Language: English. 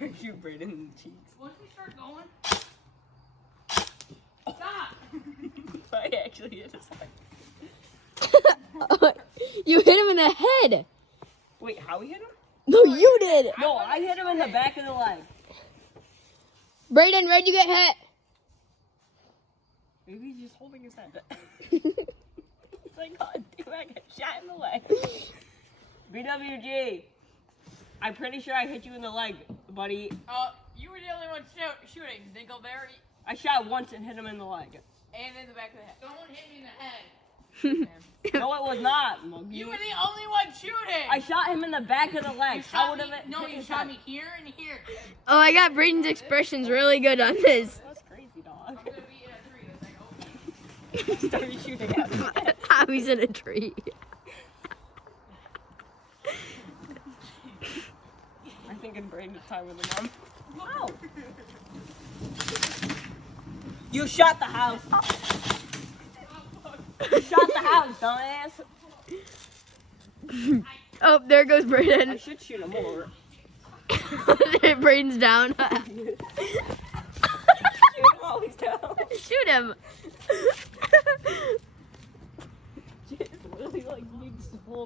Shoot Brayden in the cheeks. Once we start going, stop. I actually hit his leg. You hit him in the head. Wait, how we hit him? No, you did. No, I hit him in the back of the leg. Brayden, where'd you get hit? Maybe he's just holding his head. It's like, God damn, I got shot in the leg. BWG. I'm pretty sure I hit you in the leg, buddy. You were the only one shooting. Dingleberry. I shot once and hit him in the leg. And in the back of the head. Someone hit me in the head. No, it was not. Mug. You were the only one shooting. I shot him in the back of the leg. How would me, have it? no, you shot me here and here. Oh, I got Brayden's expressions really good on this. That's crazy, dog. I'm gonna be in a tree. That's like, okay. Started shooting at me. How he's in a tree. I'm thinking Brayden's time with the mom. Ow! You shot the house. You shot the house, dumbass. Oh, there goes I Brayden. should shoot him more. Brayden's down. Shoot him while he's down. Shoot him. It's really like big swole.